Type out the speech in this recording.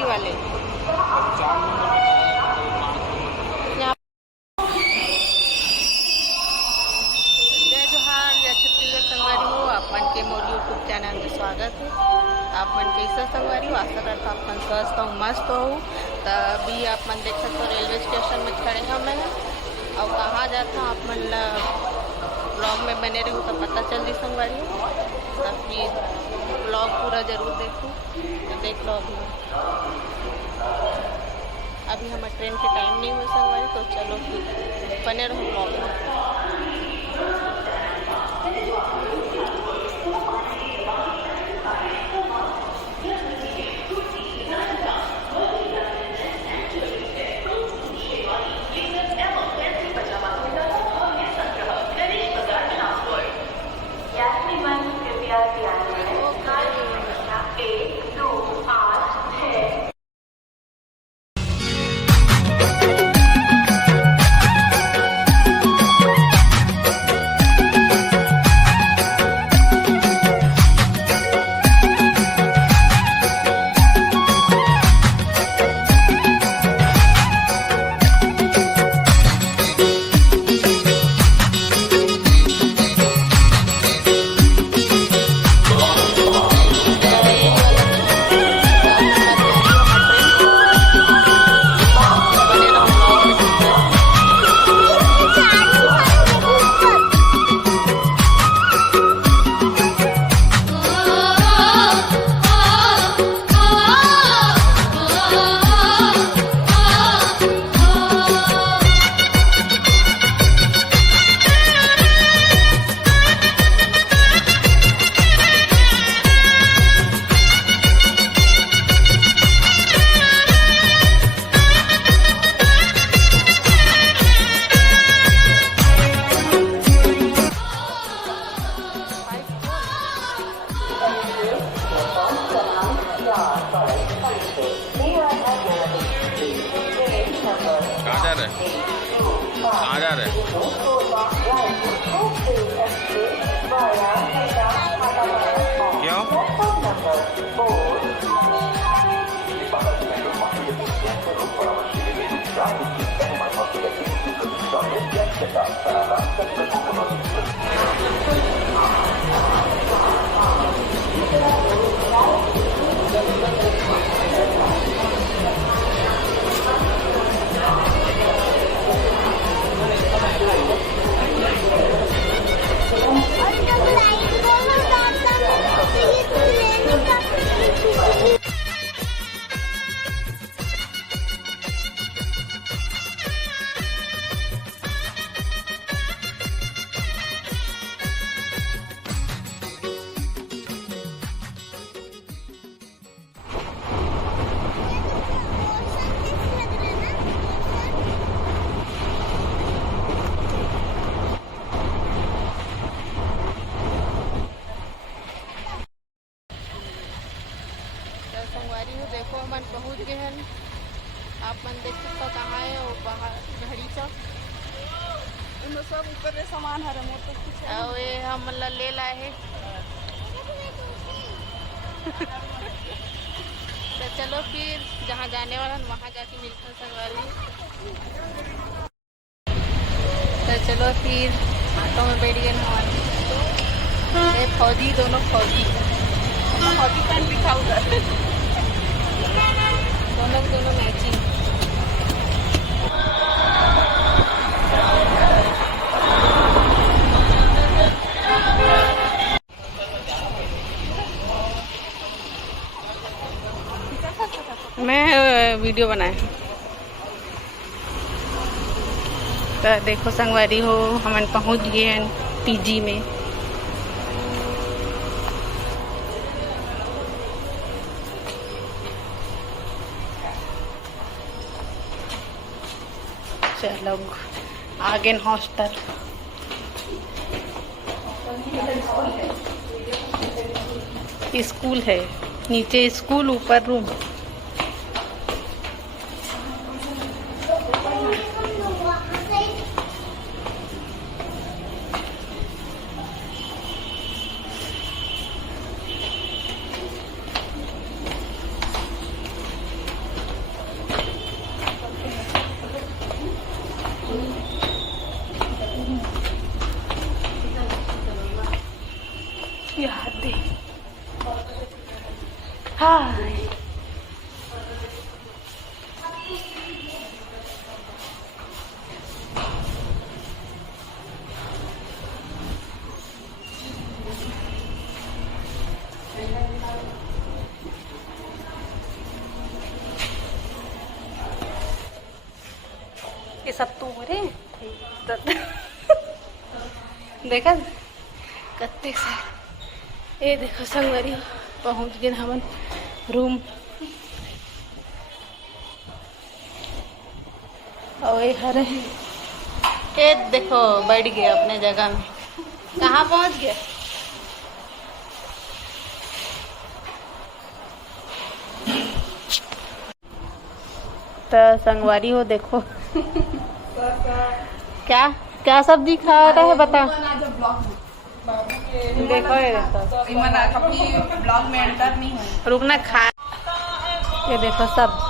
AC वाले। यहाँ जय जोहार, जय छत्तीसगढ़ संगवारी हो। आप मन के मोर यूट्यूब चैनल में स्वागत है। आप मन कैसा संगवारी हो? आशा करता आप मन स्वस्थ हो, मस्त हो। तभी आप मन देख सकते हो रेलवे स्टेशन में खड़े हैं मैं, और कहाँ जाता आप मन ब्लॉग में बने रहूँ तो पता चल रही संगवारी हो। तब फिर ब्लॉग पूरा जरूर देखूँ तो देख लो। अभी हमारे ट्रेन के टाइम नहीं हुआ संगवारी, तो चलो फिर बने रहो ब्लॉग में। कहाँ जा रहे संगवारी हो? देखो मन पहुँच गए हैं। आप मन देख सकते हो कहाँ है वो बाहर घड़ी चौक। इनमें सब ऊपर रे सामान है मोर तो कुछ है। और ये हम ले लाए हैं। तो चलो फिर जहाँ जाने वाला है वहाँ जाके मिलते हैं संगवारी। तो चलो फिर ऑटो में बैठ गए हमारे फौजी, दोनों फौजी पैंट बिछा उधर दोनों मैचिंग। मैं वीडियो बनाए तो देखो संगवारी हो, हम पहुंच गए हैं पीजी में। चलो आगे हॉस्टल। स्कूल है, नीचे स्कूल, ऊपर रूम। हाय ये सब तू रे देखा कत्ते से ये देखो संगवारी पहुंच गए हमन रूम और ये हरे ये देखो बैठ गए अपने जगह में। कहाँ पहुंच गए? तो संगवारी हो देखो क्या क्या सब्जी खा रहा है बता। देखो ये देखो ब्लॉग में एंटर नहीं है। रुकना खा ये देखो सब